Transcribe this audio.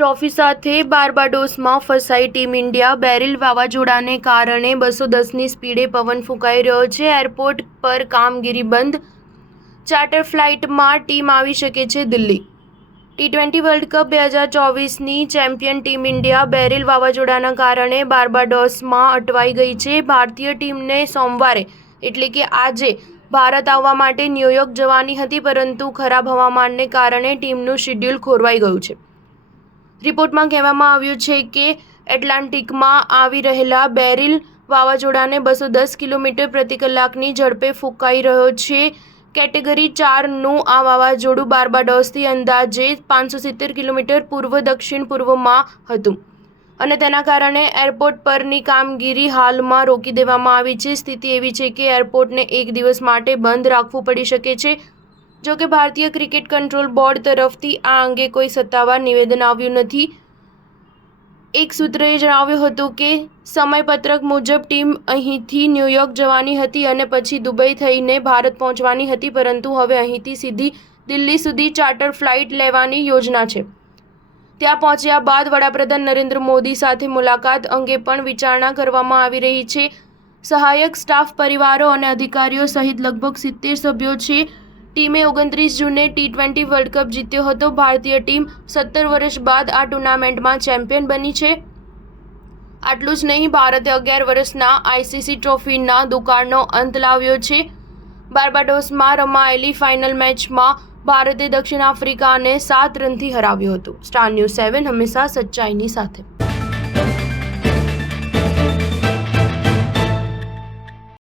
Trophy સાથે બાર્બાડોસમાં ફસાઈ team India. બેરિલ વાવાઝોડાને કારણે 210ની સ્પીડે પવન ફૂંકાઈ રહ્યો છે. એરપોર્ટ પર કામગીરી બંધ. ચાર્ટર ફ્લાઇટમાં ટીમ આવી શકે છે દિલ્હી. ટી20 વર્લ્ડ કપ 2024ની ચેમ્પિયન ટીમ ઇન્ડિયા બેરિલ વાવાઝોડાના કારણે બાર્બાડોસમાં અટવાઈ ગઈ છે. ભારતીય ટીમને સોમવારે એટલે કે આજે ભારત આવવા માટે ન્યૂયોર્ક જવાની હતી, પરંતુ ખરાબ હવામાનને કારણે ટીમનું શિડ્યુલ ખોરવાઈ ગયું છે. રિપોર્ટમાં કહેવામાં આવ્યું છે કે એટલાન્ટિકમાં આવી રહેલા બેરિલ વાવાઝોડાને 210 કિલોમીટર પ્રતિ કલાકની ઝડપે ફૂંકાઈ રહ્યો છે. કેટેગરી 4નું આ વાવાઝોડું બાર્બાડોસથી અંદાજે 570 કિલોમીટર પૂર્વ-દક્ષિણ પૂર્વમાં હતું અને તેના કારણે એરપોર્ટ પરની કામગીરી હાલમાં રોકી દેવામાં આવી છે. સ્થિતિ એવી છે કે એરપોર્ટને એક દિવસ માટે બંધ રાખવું પડી શકે છે. જો કે ભારતીય ક્રિકેટ કંટ્રોલ બોર્ડ તરફથી આ અંગે કોઈ સત્તાવાર નિવેદન આવ્યું નથી. એક સૂત્રએ જણાવ્યું હતું કે સમયપત્રક મુજબ ટીમ અહીંથી ન્યૂયોર્ક જવાની હતી અને પછી દુબઈ થઈને ભારત પહોંચવાની હતી, પરંતુ હવે અહીંથી સીધી દિલ્હી સુધી ચાર્ટર ફ્લાઇટ લેવાની યોજના છે. ત્યાં પહોંચ્યા બાદ વડાપ્રધાન નરેન્દ્ર મોદી સાથે મુલાકાત અંગે પણ વિચારણા કરવામાં આવી રહી છે. સહાયક સ્ટાફ, પરિવારો અને અધિકારીઓ સહિત લગભગ 70 સભ્યો છે. ટીમે 29 જૂને ટી20 વર્લ્ડ કપ જીત્યો હતો. ભારતીય ટીમ 17 વર્ષ બાદ આ ટુર્નામેન્ટમાં ચેમ્પિયન બની છે. આટલું જ નહીં, ભારતે 11 વર્ષના આઈસીસી ટ્રોફીના દુકાળનો અંત લાવ્યો છે. બાર્બાડોસમાં રમાયેલી ફાઇનલ મેચમાં ભારતે દક્ષિણ આફ્રિકાને 7 રનથી હરાવ્યું હતું. સ્ટાર ન્યૂઝ 7 હંમેશા સચ્ચાઈની સાથે.